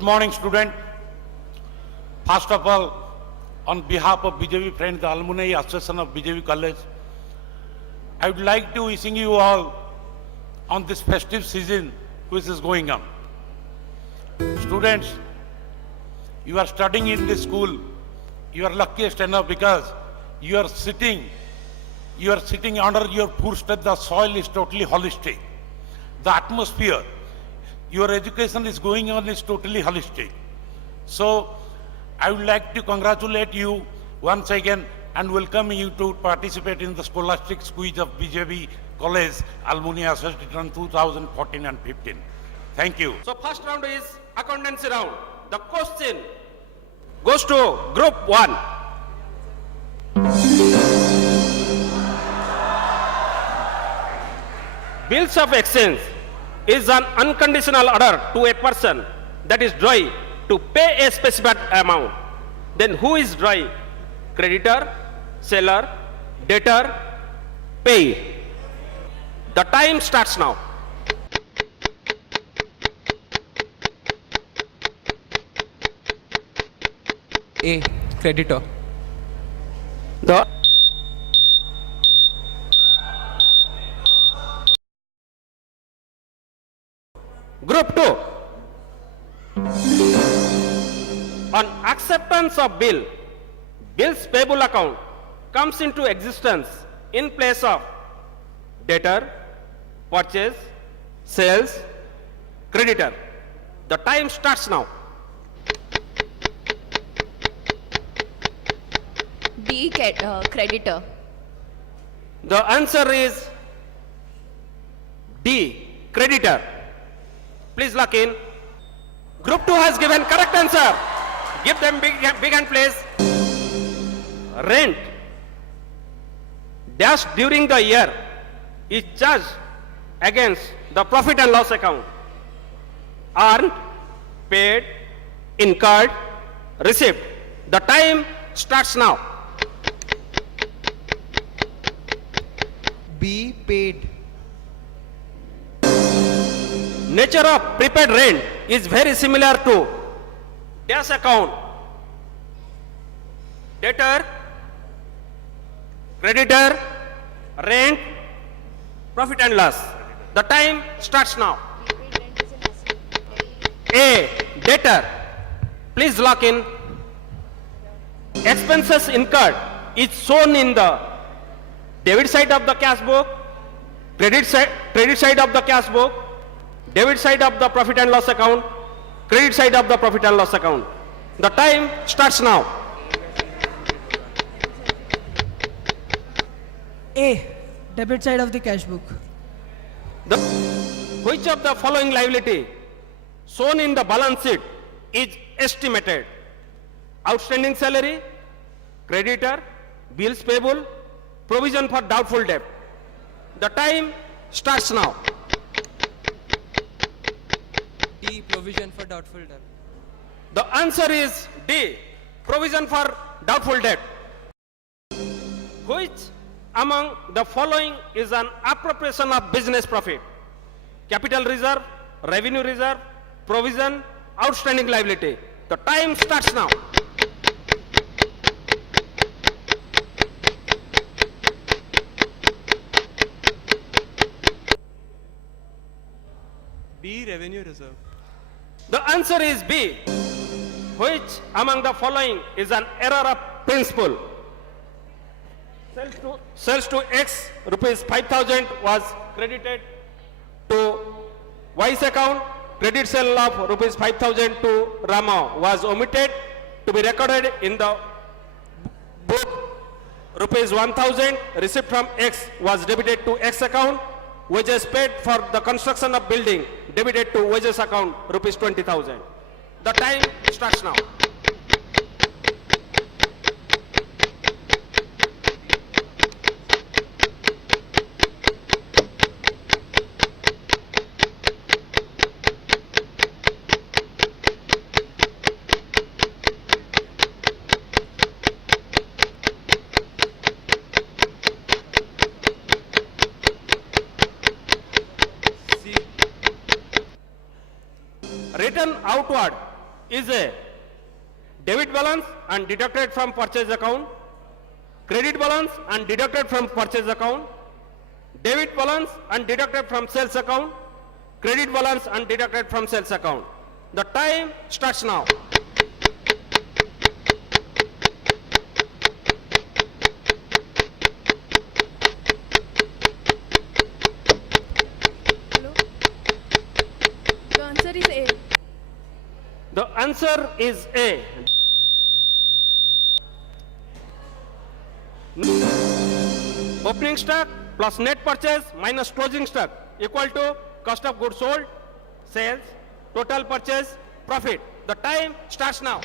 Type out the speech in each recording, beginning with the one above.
Good morning, student. First of all, on behalf of BJP Friends, the Alumni Association of BJP College, I would like to wishing you all on this festive season which is going on. Students, you are studying in this school. You are luckiest enough because you are sitting under your footsteps. The soil is totally holistic. The atmosphere, your education is going on is totally holistic. So I would like to congratulate you once again and welcome you to participate in the scholastic quiz of BJP College Alumni Association 2014 and 15. Thank you. So first round is accountancy round. The question goes to group 1. Bills of exchange is an unconditional order to a person that is drawing to pay a specified amount. Then who is drawing? Creditor, seller, debtor, pay. The time starts now. A. Creditor. The Group 2. On acceptance of bill, bills payable account comes into existence in place of debtor, purchase, sales, creditor. The time starts now. D. Creditor. The answer is D. Creditor. Please lock in. Group 2 has given correct answer. Give them big hand please. Rent dashed during the year is charged against the profit and loss account. Earned, paid, incurred, received. The time starts now. B. Paid. Nature of prepaid rent is very similar to dash account, debtor, creditor, rent, profit and loss. The time starts now. A. Debtor. Please lock in. Expenses incurred is shown in the debit side of the cash book, credit side of the cash book, debit side of the profit and loss account, credit side of the profit and loss account. The time starts now. A. Debit side of the cash book. Which of the following liability shown in the balance sheet is estimated? Outstanding salary, creditor, bills payable, provision for doubtful debt. The time starts now. D. Provision for doubtful debt. The answer is D. Provision for doubtful debt. Which among the following is an appropriation of business profit? Capital reserve, revenue reserve, provision, outstanding liability. The time starts now. B. Revenue reserve. The answer is B. Which among the following is an error of principle? Sales to X rupees 5,000 was credited to Y's account. Credit sale of rupees 5,000 to Rama was omitted to be recorded in the book. Rupees 1,000 received from X was debited to X account. Wages paid for the construction of building debited to wages account rupees 20,000. The time starts now. Written outward is a debit balance and deducted from purchase account, credit balance and deducted from purchase account, debit balance and deducted from sales account, credit balance and deducted from sales account. The time starts now. Hello? The answer is A. The answer is A. Opening stock plus net purchase minus closing stock equal to cost of goods sold, sales, total purchase, profit. The time starts now.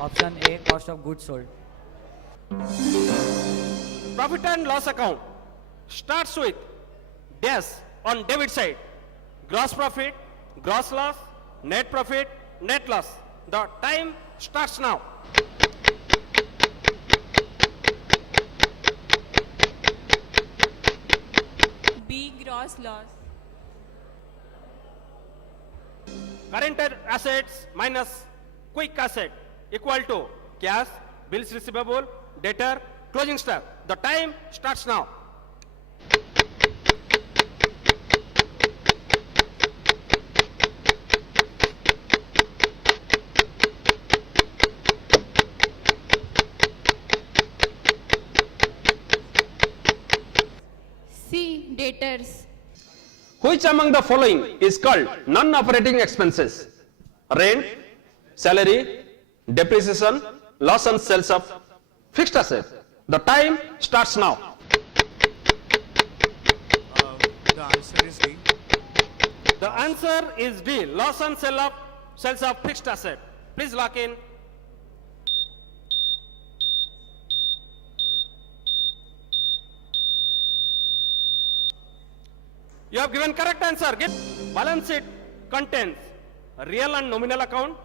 Option A, cost of goods sold. Profit and loss account starts with dash on debit side. Gross profit, gross loss, net profit, net loss. The time starts now. B. Gross loss. Current assets minus quick asset equal to cash, bills receivable, debtor, closing stock. The time starts now. C. Debtors. Which among the following is called non-operating expenses? Rent, salary, depreciation, loss on sales of fixed asset. The time starts now. The answer is D. The answer is D. Loss on sales of fixed asset. Please lock in. You have given correct answer. Get balance sheet contains real and nominal account,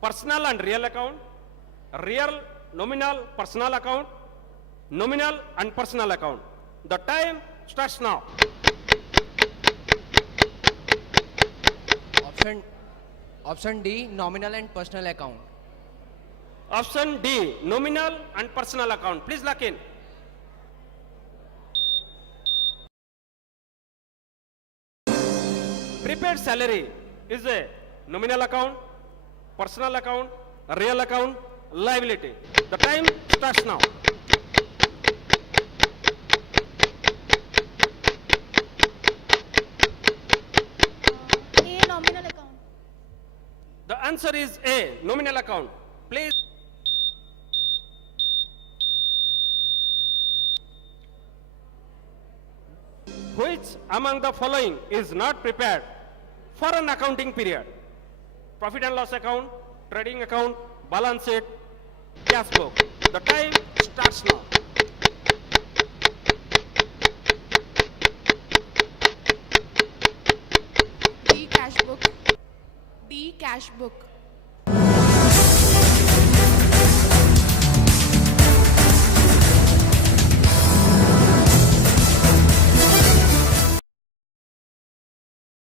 personal and real account, real, nominal, personal account, nominal and personal account. The time starts now. Option D, nominal and personal account. Option D, nominal and personal account. Please lock in. Prepaid salary is a nominal account, personal account, real account, liability. The time starts now. A. Nominal account. The answer is A, nominal account. Please. Which among the following is not prepared for an accounting period? Profit and loss account, trading account, balance sheet, cash book. The time starts now. D. Cash book. D. Cash book.